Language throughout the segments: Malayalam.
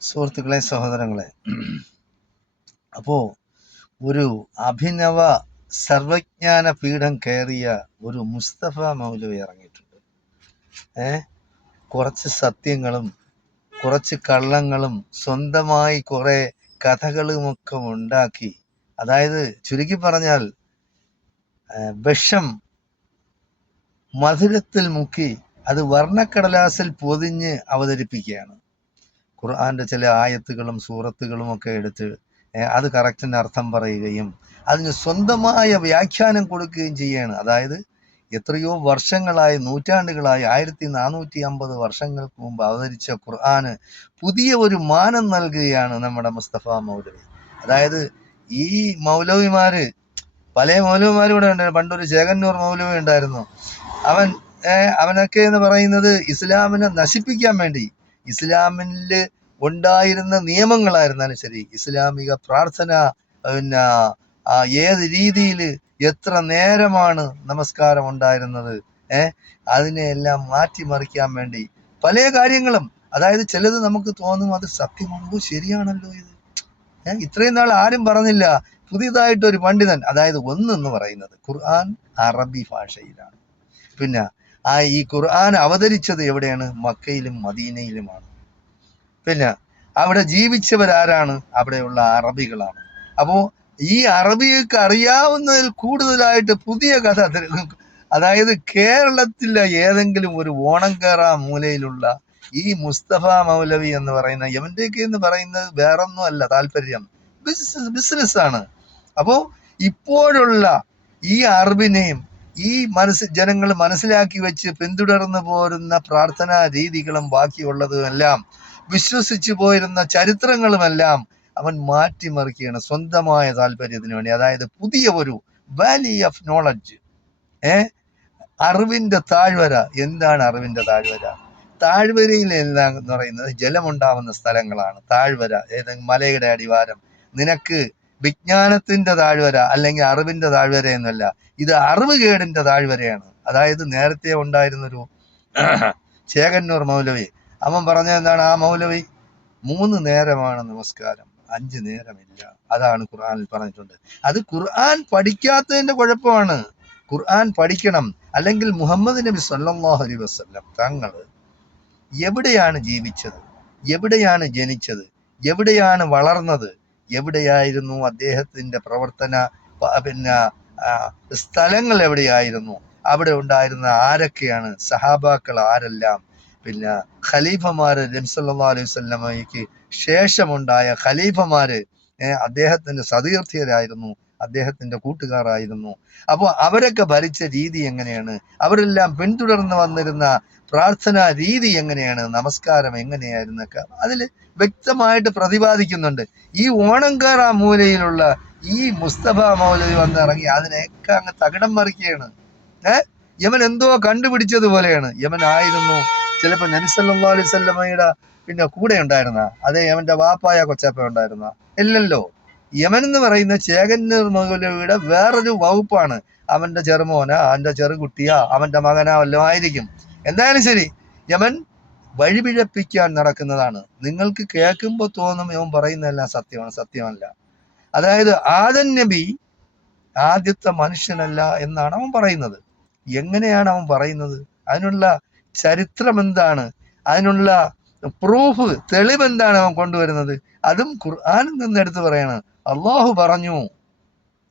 സുഹൃത്തുക്കളെ, സഹോദരങ്ങളെ, അപ്പോൾ ഒരു അഭിനവ സർവജ്ഞാന പീഠം കയറിയ ഒരു മുസ്തഫ മൗലവി ഇറങ്ങിയിട്ടുണ്ട്. കുറച്ച് സത്യങ്ങളും കുറച്ച് കള്ളങ്ങളും സ്വന്തമായി കുറെ കഥകളുമൊക്കെ ഉണ്ടാക്കി, അതായത് ചുരുക്കി പറഞ്ഞാൽ വിഷം മധുരത്തിൽ മുക്കി അത് വർണ്ണക്കടലാസിൽ പൊതിഞ്ഞ് അവതരിപ്പിക്കുകയാണ്. ഖുർആന്റെ ചില ആയത്തുകളും സൂറത്തുകളും ഒക്കെ എടുത്ത് അത് കറക്റ്റിന് അർത്ഥം പറയുകയും അതിന് സ്വന്തമായ വ്യാഖ്യാനം കൊടുക്കുകയും ചെയ്യുകയാണ്. അതായത് എത്രയോ വർഷങ്ങളായി, നൂറ്റാണ്ടുകളായി, 1450 വർഷങ്ങൾക്ക് മുമ്പ് അവതരിച്ച ഖുർആന് പുതിയ ഒരു മാനം നൽകുകയാണ് നമ്മുടെ മുസ്തഫ മൗലവി. അതായത് ഈ മൗലവിമാര്, പല മൗലവിമാരും ഇവിടെ ഉണ്ട്. പണ്ടൊരു ചേകന്നൂർ മൗലവി ഉണ്ടായിരുന്നു. അവനൊക്കെ എന്ന് പറയുന്നത് ഇസ്ലാമിനെ നശിപ്പിക്കാൻ വേണ്ടി, ഇസ്ലാമില് ഉണ്ടായിരുന്ന നിയമങ്ങളായിരുന്നാലും ശരി, ഇസ്ലാമിക പ്രാർത്ഥന, പിന്നെ ഏത് രീതിയിൽ എത്ര നേരമാണ് നമസ്കാരം ഉണ്ടായിരുന്നത്, അതിനെയെല്ലാം മാറ്റിമറിക്കാൻ വേണ്ടി പല കാര്യങ്ങളും. അതായത് ചിലത് നമുക്ക് തോന്നും അത് സത്യമാണല്ലോ, ശരിയാണല്ലോ, ഇത് ഇത്രയും നാൾ ആരും പറഞ്ഞില്ല. പുതിയതായിട്ടൊരു പണ്ഡിതൻ, അതായത് ഒന്നെന്ന് പറയുന്നത് ഖുർആൻ അറബി ഭാഷയിലാണ്. പിന്നെ ഈ ഖുർആൻ അവതരിച്ചത് എവിടെയാണ്? മക്കയിലും മദീനയിലുമാണ്. പിന്നെ അവിടെ ജീവിച്ചവരാരാണ്? അവിടെയുള്ള അറബികളാണ്. അപ്പോൾ ഈ അറബിക്ക് അറിയാവുന്നതിൽ കൂടുതലായിട്ട് പുതിയ കഥ, അതായത് കേരളത്തിലെ ഏതെങ്കിലും ഒരു ഓണംകേറ മൂലയിലുള്ള ഈ മുസ്തഫ മൗലവി എന്ന് പറയുന്ന യമന്റെയൊക്കെ എന്ന് പറയുന്നത് വേറൊന്നും അല്ല, താല്പര്യം ബിസിനസ്സാണ്. അപ്പോൾ ഇപ്പോഴുള്ള ഈ അറിവിനെയും ഈ ജനങ്ങൾ മനസ്സിലാക്കി വെച്ച് പിന്തുടർന്നു പോരുന്ന പ്രാർത്ഥനാ രീതികളും ബാക്കിയുള്ളതുമെല്ലാം വിശ്വസിച്ചു പോയിരുന്ന ചരിത്രങ്ങളുമെല്ലാം അവൻ മാറ്റിമറിക്കുകയാണ് സ്വന്തമായ താല്പര്യത്തിന് വേണ്ടി. അതായത് പുതിയ ഒരു വാലി ഓഫ് നോളജ്, അറിവിന്റെ താഴ്വര. എന്താണ് അറിവിന്റെ താഴ്വര? താഴ്വരയിൽ എല്ലാം എന്ന് പറയുന്നത് ജലമുണ്ടാവുന്ന സ്ഥലങ്ങളാണ് താഴ്വര. ഏതെങ്കിലും മലയുടെ അടിവാരം. നിനക്ക് വിജ്ഞാനത്തിന്റെ താഴ്വര അല്ലെങ്കിൽ അറിവിന്റെ താഴ്വര എന്നല്ല, ഇത് അറിവുകേടിന്റെ താഴ്വരയാണ്. അതായത് നേരത്തെ ഉണ്ടായിരുന്നൊരു ചേകന്നൂർ മൗലവി, അവൻ പറഞ്ഞ എന്താണ്? ആ മൗലവി 3 നേരമാണ് നമസ്കാരം, 5 നേരമില്ല. അതാണ് ഖുർആനിൽ പറഞ്ഞിട്ടുണ്ട്. അത് ഖുർആൻ പഠിക്കാത്തതിന്റെ കുഴപ്പമാണ്. ഖുർആൻ പഠിക്കണം. അല്ലെങ്കിൽ മുഹമ്മദ് നബി സല്ലല്ലാഹു അലൈഹി വസല്ലം തങ്ങൾ എവിടെയാണ് ജീവിച്ചത്, എവിടെയാണ് ജനിച്ചത്, എവിടെയാണ് വളർന്നത്, എവിടെയായിരുന്നു അദ്ദേഹത്തിന്റെ പ്രവർത്തന സ്ഥലങ്ങൾ എവിടെയായിരുന്നു, അവിടെ ഉണ്ടായിരുന്ന ആരൊക്കെയാണ്, സഹാബാക്കൾ ആരെല്ലാം, പിന്നെ ഖലീഫമാര്, നബി സല്ലല്ലാഹു അലൈഹി വസല്ലമയ്ക്ക് ശേഷമുണ്ടായ ഖലീഫമാര് അദ്ദേഹത്തിന്റെ സതീർത്ഥ്യരായിരുന്നു, അദ്ദേഹത്തിന്റെ കൂട്ടുകാരായിരുന്നു. അപ്പോൾ അവരൊക്കെ ഭരിച്ച രീതി എങ്ങനെയാണ്, അവരെല്ലാം പിന്തുടർന്ന് വന്നിരുന്ന പ്രാർത്ഥനാ രീതി എങ്ങനെയാണ്, നമസ്കാരം എങ്ങനെയായിരുന്നൊക്കെ അതിൽ വ്യക്തമായിട്ട് പ്രതിപാദിക്കുന്നുണ്ട്. ഈ ഓണംകാറ മൂലയിലുള്ള ഈ മുസ്തഫ മൗലവി വന്നിറങ്ങി അതിനെയൊക്കെ അങ്ങ് തകിടം മറിക്കുകയാണ്. യമൻ എന്തോ കണ്ടുപിടിച്ചതുപോലെയാണ്. യമൻ ആയിരുന്നു ചിലപ്പോൾ നബി സല്ലല്ലാഹു അലൈഹി വസല്ലമയുടെ പിന്നെ കൂടെ ഉണ്ടായിരുന്ന, അതേ യമന്റെ വാപ്പായ കൊച്ചാപ്പ ഉണ്ടായിരുന്ന? ഇല്ലല്ലോ. യമൻ എന്ന് പറയുന്ന ചേകന്നൂർ മൗലവിയുടെ വേറൊരു വകുപ്പാണ്. അവന്റെ ചെറുമോനാ, അവന്റെ ചെറുകുട്ടിയാ, അവന്റെ മകനാ വല്ലതും ആയിരിക്കും. എന്തായാലും ശരി, യമൻ വഴിപിഴപ്പിക്കാൻ നടക്കുന്നതാണ്. നിങ്ങൾക്ക് കേൾക്കുമ്പോൾ തോന്നും ഇവൻ പറയുന്നതെല്ലാം സത്യമാണ്. സത്യമല്ല. അതായത് ആദം നബി ആദ്യത്തെ മനുഷ്യനല്ല എന്നാണ് അവൻ പറയുന്നത്. എങ്ങനെയാണ് അവൻ പറയുന്നത്? അതിനുള്ള ചരിത്രം എന്താണ്? അതിനുള്ള പ്രൂഫ്, തെളിവെന്താണ് അവൻ കൊണ്ടുവരുന്നത്? അതും ഖുർആനിൽ നിന്ന് എടുത്ത് പറയാണ്. അള്ളാഹു പറഞ്ഞു.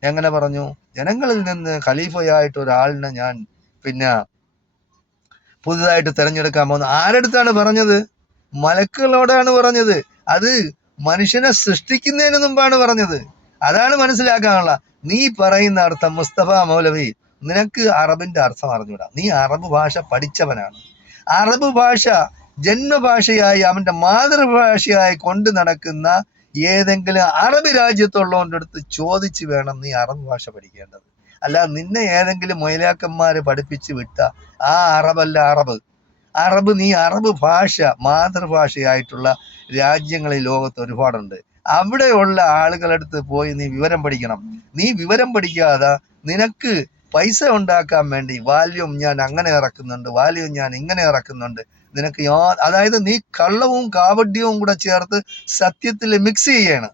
എങ്ങനെ പറഞ്ഞു? ജനങ്ങളിൽ നിന്ന് ഖലീഫയായിട്ട് ഒരാളിനെ ഞാൻ പിന്നെ പുതുതായിട്ട് തിരഞ്ഞെടുക്കാൻ പോകുന്നു. ആരടുത്താണ് പറഞ്ഞത്? മലക്കുകളോടാണ് പറഞ്ഞത്. അത് മനുഷ്യനെ സൃഷ്ടിക്കുന്നതിന് മുമ്പാണ് പറഞ്ഞത്. അതാണ് മനസ്സിലാക്കാനുള്ള. നീ പറയുന്ന അർത്ഥം മുസ്തഫ മൗലവി, നിനക്ക് അറബിന്റെ അർത്ഥം അറിഞ്ഞൂടാ. നീ അറബ് ഭാഷ പഠിച്ചവനാണ്. അറബ് ഭാഷ ജന്മഭാഷയായി അവന്റെ മാതൃഭാഷയായി കൊണ്ട് നടക്കുന്ന ഏതെങ്കിലും അറബ് രാജ്യത്തുള്ളവൻ്റെ അടുത്ത് ചോദിച്ചു വേണം നീ അറബ് ഭാഷ പഠിക്കേണ്ടത്. അല്ല നിന്നെ ഏതെങ്കിലും മൊയിലാക്കന്മാര് പഠിപ്പിച്ച് വിട്ട ആ അറബല്ല അറബ്. അറബ് നീ അറബ് ഭാഷ മാതൃഭാഷയായിട്ടുള്ള രാജ്യങ്ങളിൽ ലോകത്ത് ഒരുപാടുണ്ട്. അവിടെയുള്ള ആളുകളടുത്ത് പോയി നീ വിവരം പഠിക്കണം. നീ വിവരം പഠിക്കാതെ നിനക്ക് പൈസ ഉണ്ടാക്കാൻ വേണ്ടി വാല്യൂം ഞാൻ അങ്ങനെ ഇറക്കുന്നുണ്ട്, വാല്യൂം ഞാൻ ഇങ്ങനെ ഇറക്കുന്നുണ്ട്, നിനക്ക് അതായത് നീ കള്ളവും കാവഡ്യവും കൂടെ ചേർത്ത് സത്യത്തിൽ മിക്സ് ചെയ്യാണ്.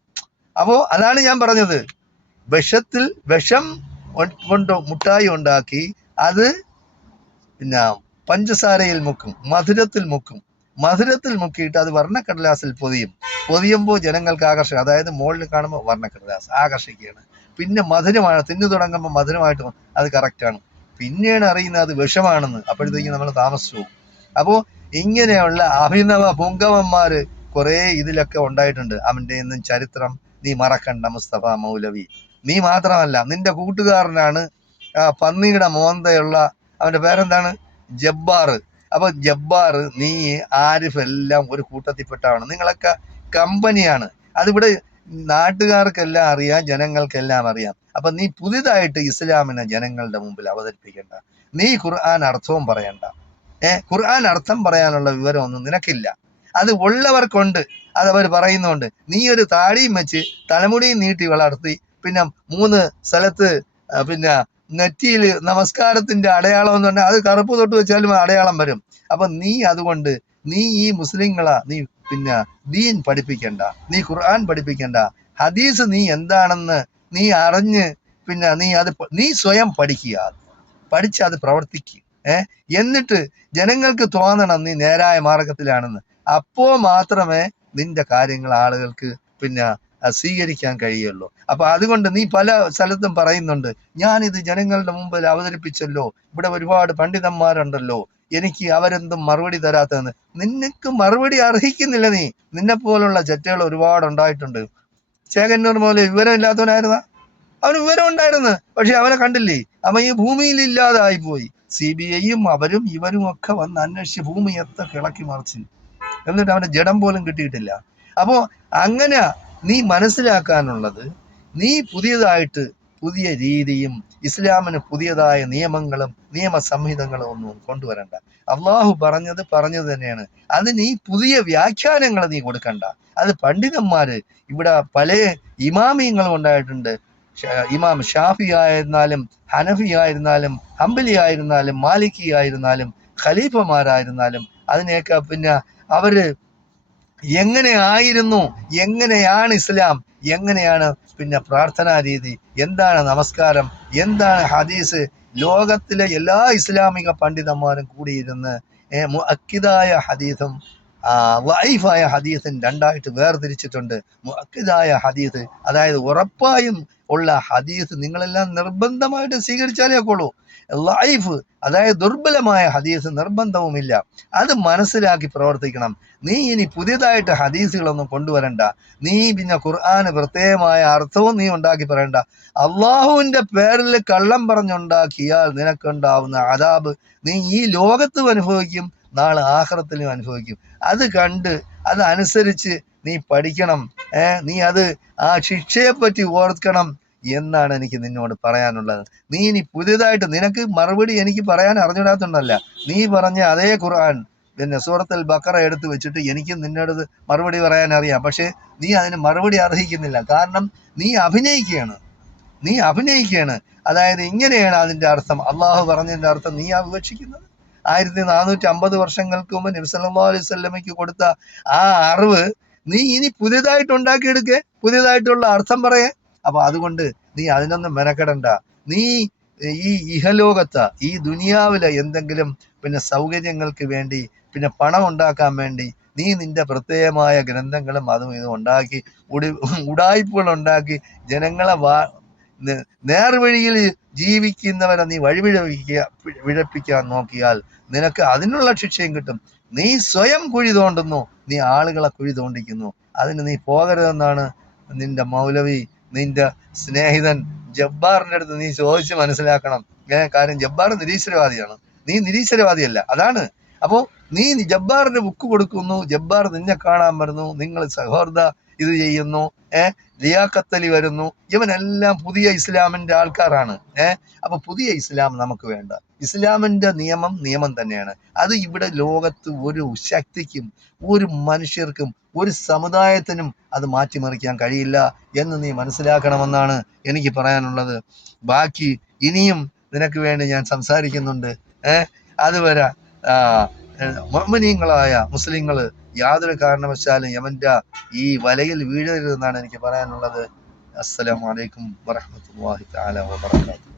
അപ്പോൾ അതാണ് ഞാൻ പറഞ്ഞത്, വിഷം കൊണ്ട് മുട്ടായി ഉണ്ടാക്കി അത് പിന്നെ പഞ്ചസാരയിൽ മുക്കും, മധുരത്തിൽ മുക്കിയിട്ട് അത് വർണ്ണക്കടലാസിൽ പൊതിയുമ്പോൾ ജനങ്ങൾക്ക് ആകർഷകം. അതായത് മുകളിൽ കാണുമ്പോൾ വർണ്ണക്കടലാസ് ആകർഷിക്കുകയാണ്, പിന്നെ മധുരമാണ്, തിന്നു തുടങ്ങുമ്പോൾ മധുരമായിട്ട് അത് കറക്റ്റാണ്, പിന്നെയാണ് അറിയുന്നത് അത് വിഷമാണെന്ന്. അപ്പോഴത്തേക്കും നമ്മൾ താമസിച്ചു പോകും. അപ്പോൾ ഇങ്ങനെയുള്ള അഭിനവ പുങ്കവന്മാർ കുറേ ഇതിലൊക്കെ ഉണ്ടായിട്ടുണ്ട്. അവൻ്റെ ഒന്നും ചരിത്രം നീ മറക്കണ്ട മുസ്തഫ മൗലവി. നീ മാത്രമല്ല, നിന്റെ കൂട്ടുകാരനാണ് പന്നിയുടെ മോന്തയുള്ള, അവൻ്റെ പേരെന്താണ്, ജബ്ബാർ. അപ്പൊ ജബ്ബാർ, നീ, ആരിഫ് എല്ലാം ഒരു കൂട്ടത്തിൽപ്പെട്ടാണ്, നിങ്ങളൊക്കെ കമ്പനിയാണ്. അതിവിടെ നാട്ടുകാർക്കെല്ലാം അറിയാം, ജനങ്ങൾക്കെല്ലാം അറിയാം. അപ്പൊ നീ പുതിയതായിട്ട് ഇസ്ലാമിനെ ജനങ്ങളുടെ മുമ്പിൽ അവതരിപ്പിക്കണ്ട. നീ ഖുർആൻ അർത്ഥവും പറയണ്ട. ഖുർആൻ അർത്ഥം പറയാനുള്ള വിവരമൊന്നും നിനക്കില്ല. അത് ഉള്ളവർക്കുണ്ട്, അതവർ പറയുന്നുണ്ട്. നീ ഒരു താടിയും വെച്ച് തലമുടിയും നീട്ടി വളർത്തി പിന്നെ 3 സ്ഥലത്ത് പിന്നെ നെറ്റിയിൽ നമസ്കാരത്തിന്റെ അടയാളം എന്ന് പറഞ്ഞാൽ അത് കറുപ്പ് തൊട്ട് വെച്ചാലും അടയാളം വരും. അപ്പൊ നീ അതുകൊണ്ട് നീ ഈ മുസ്ലിങ്ങളെ നീ പിന്നെ ദീൻ പഠിപ്പിക്കണ്ട, നീ ഖുർആൻ പഠിപ്പിക്കണ്ട, ഹദീസ് നീ എന്താണെന്ന് നീ അറിഞ്ഞ് പിന്നെ നീ സ്വയം പഠിച്ച് അത് പ്രവർത്തിക്കുക. എന്നിട്ട് ജനങ്ങൾക്ക് തോന്നണം നീ നേരായ മാർഗത്തിലാണെന്ന്. അപ്പോ മാത്രമേ നിന്റെ കാര്യങ്ങൾ ആളുകൾക്ക് പിന്നെ സ്വീകരിക്കാൻ കഴിയുള്ളൂ. അപ്പൊ അതുകൊണ്ട് നീ പല സ്ഥലത്തും പറയുന്നുണ്ട്, ഞാനിത് ജനങ്ങളുടെ മുമ്പിൽ അവതരിപ്പിച്ചല്ലോ, ഇവിടെ ഒരുപാട് പണ്ഡിതന്മാരുണ്ടല്ലോ, എനിക്ക് അവരെന്തും മറുപടി തരാത്തതെന്ന്. നിനക്ക് മറുപടി അർഹിക്കുന്നില്ല. നിന്നെ പോലുള്ള ചെറ്റകൾ ഒരുപാട് ഉണ്ടായിട്ടുണ്ട്. ചേകന്നൂർ പോലെ വിവരമില്ലാത്തവനായിരുന്ന, അവന് വിവരം ഉണ്ടായിരുന്നു, പക്ഷെ അവനെ കണ്ടില്ലേ, അവൻ ഈ ഭൂമിയിൽ ഇല്ലാതായിപ്പോയി. CBIയും അവരും ഇവരും ഒക്കെ വന്ന് അന്വേഷിച്ച് ഭൂമി എത്ര കിളക്കി മറിച്ച്, എന്നിട്ട് അവന്റെ ജഡം പോലും കിട്ടിയിട്ടില്ല. അപ്പോ അങ്ങനെ നീ മനസ്സിലാക്കാനുള്ളത്, നീ പുതിയ രീതിയും ഇസ്ലാമിന് പുതിയതായ നിയമങ്ങളും നിയമ സംഹിതങ്ങളും ഒന്നും കൊണ്ടുവരണ്ട. അള്ളാഹു പറഞ്ഞത് തന്നെയാണ്. അതിന് ഈ പുതിയ വ്യാഖ്യാനങ്ങൾ നീ കൊടുക്കണ്ട. അത് പണ്ഡിതന്മാര് ഇവിടെ പല ഇമാമിയങ്ങളും ഉണ്ടായിട്ടുണ്ട്. ഇമാം ഷാഫി ആയിരുന്നാലും ഹനഫി ആയിരുന്നാലും ഹംബലി ആയിരുന്നാലും മാലിക്കി ആയിരുന്നാലും ഖലീഫമാരായിരുന്നാലും അതിനെയൊക്കെ പിന്നെ അവര് എങ്ങനെയാണ് ഇസ്ലാം, എങ്ങനെയാണ് പിന്നെ പ്രാർത്ഥനാ രീതി, എന്താണ് നമസ്കാരം, എന്താണ് ഹദീസ്, ലോകത്തിലെ എല്ലാ ഇസ്ലാമിക പണ്ഡിതന്മാരും കൂടിയിരുന്ന് മുഅക്കിദായ ഹദീസും വഈഫായ ഹദീസും രണ്ടായിട്ട് വേർതിരിച്ചിട്ടുണ്ട്. മുഅക്കിദായ ഹദീസ് അതായത് ഉറപ്പായും ഉള്ള ഹദീസ് നിങ്ങളെല്ലാം നിർബന്ധമായിട്ട് സ്വീകരിച്ചാലേ ഒക്കുള്ളൂ. ലൈഫ് അതായത് ദുർബലമായ ഹദീസ് നിർബന്ധവുമില്ല. അത് മനസ്സിലാക്കി പ്രവർത്തിക്കണം. നീ ഇനി പുതിയതായിട്ട് ഹദീസുകളൊന്നും കൊണ്ടുവരണ്ട. നീ പിന്നെ ഖുർആന് പ്രത്യേകമായ അർത്ഥവും നീ ഉണ്ടാക്കി പറയണ്ട. അള്ളാഹുവിന്റെ പേരിൽ കള്ളം പറഞ്ഞുണ്ടാക്കിയാൽ നിനക്കുണ്ടാവുന്ന അദാബ് നീ ഈ ലോകത്തും അനുഭവിക്കും, നാളെ ആഖിറത്തിലും അനുഭവിക്കും. അത് കണ്ട് അതനുസരിച്ച് നീ പഠിക്കണം. നീ അത് ആ ശിക്ഷയെപ്പറ്റി ഓർക്കണം എന്നാണ് എനിക്ക് നിന്നോട് പറയാനുള്ളത്. നീ ഇനി പുതിയതായിട്ട് നിനക്ക് മറുപടി എനിക്ക് പറയാൻ അറിഞ്ഞിടാത്തുണ്ടല്ല. നീ പറഞ്ഞ അതേ ഖുർആൻ പിന്നെ സൂറത്തുൽ ബഖറ എടുത്തു വെച്ചിട്ട് എനിക്ക് നിന്നോട് മറുപടി പറയാൻ അറിയാം, പക്ഷെ നീ അതിന് മറുപടി അർഹിക്കുന്നില്ല. കാരണം നീ അഭിനയിക്കുകയാണ്. അതായത് ഇങ്ങനെയാണ് അതിന്റെ അർത്ഥം, അള്ളാഹു പറഞ്ഞതിന്റെ അർത്ഥം നീ വിവക്ഷിക്കുന്നത്. 1450 വർഷങ്ങൾക്ക് മുമ്പ് നബി സല്ലല്ലാഹു അലൈഹി വസല്ലമയ്ക്ക് കൊടുത്ത ആ അറിവ് നീ ഇനി പുതിയതായിട്ട് ഉണ്ടാക്കിയെടുക്കേ, പുതിയതായിട്ടുള്ള അർത്ഥം പറയേ. അപ്പൊ അതുകൊണ്ട് നീ അതിനൊന്നും മെനക്കെടണ്ട. നീ ഈ ഇഹലോകത്ത് ഈ ദുനിയാവിലെ എന്തെങ്കിലും പിന്നെ സൗകര്യങ്ങൾക്ക് വേണ്ടി പിന്നെ പണം ഉണ്ടാക്കാൻ വേണ്ടി നീ നിന്റെ പ്രത്യേകമായ ഗ്രന്ഥങ്ങളും അതും ഇതും ഉണ്ടാക്കി ഉടായ്പകൾ ഉണ്ടാക്കി ജനങ്ങളെ നേർവഴിയിൽ ജീവിക്കുന്നവരെ നീ വിഴപ്പിക്കാൻ നോക്കിയാൽ നിനക്ക് അതിനുള്ള ശിക്ഷയും കിട്ടും. നീ സ്വയം കുഴി തോണ്ടുന്നു, നീ ആളുകളെ കുഴി തോണ്ടിക്കുന്നു. അതിന് നീ പോകരുതെന്നാണ് നിന്റെ മൗലവി, നിന്റെ സ്നേഹിതൻ ജബ്ബാറിന്റെ അടുത്ത് നീ ചോദിച്ച് മനസ്സിലാക്കണം. കാര്യം ജബ്ബാർ നിരീശ്വരവാദിയാണ്, നീ നിരീശ്വരവാദിയല്ല. അതാണ്. അപ്പോ നീ ജബ്ബാറിന് ബുക്ക് കൊടുക്കുന്നു, ജബ്ബാർ നിന്നെ കാണാൻ വരുന്നു, നിങ്ങൾ സഹോദര ഇത് ചെയ്യുന്നു, ലിയാഖത്തലി വരുന്നു, ഇവനെല്ലാം പുതിയ ഇസ്ലാമിന്റെ ആൾക്കാരാണ്. അപ്പൊ പുതിയ ഇസ്ലാം നമുക്ക് വേണ്ട. ഇസ്ലാമിന്റെ നിയമം തന്നെയാണ്. അത് ഇവിടെ ലോകത്ത് ഒരു ശക്തിക്കും ഒരു മനുഷ്യർക്കും ഒരു സമുദായത്തിനും അത് മാറ്റിമറിക്കാൻ കഴിയില്ല എന്ന് നീ മനസ്സിലാക്കണമെന്നാണ് എനിക്ക് പറയാനുള്ളത്. ബാക്കി ഇനിയും നിനക്ക് വേണ്ടി ഞാൻ സംസാരിക്കുന്നുണ്ട്. അതുവരെ മുഅ്മിനീങ്ങളായ മുസ്ലിങ്ങൾ യാതൊരു കാരണവശാലും യമന്റെ ഈ വലയിൽ വീഴരുതെന്നാണ് എനിക്ക് പറയാനുള്ളത്. അസ്സലാമു അലൈക്കും വറഹ്മത്തുള്ളാഹി തആല വബറകാതുഹു.